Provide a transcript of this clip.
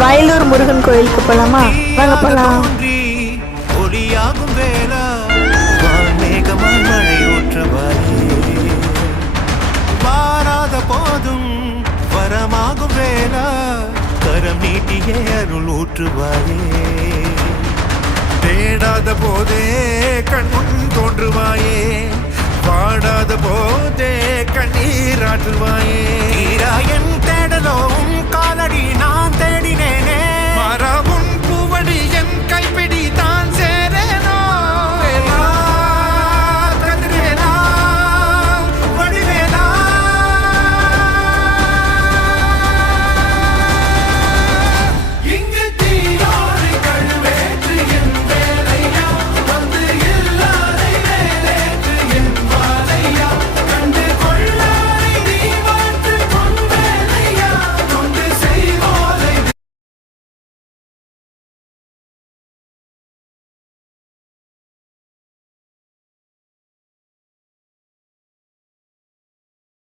வயலூர் முருகன் கோயிலுக்கு போலாமா? வாங்க போலாம். ஒளியாகும் வேளா மேகமாய் மழையூற்றுவாயே, வாராத போதும் வரமாகும் வேளா கரம் நீட்டியே அருள் ஊற்றுவாயே, தேடாத போதே கண்முன் தோன்றுவாயே, வாடாத போதே கண்ணீராற்றுவாயே, என் தேடலோ காலடி நான்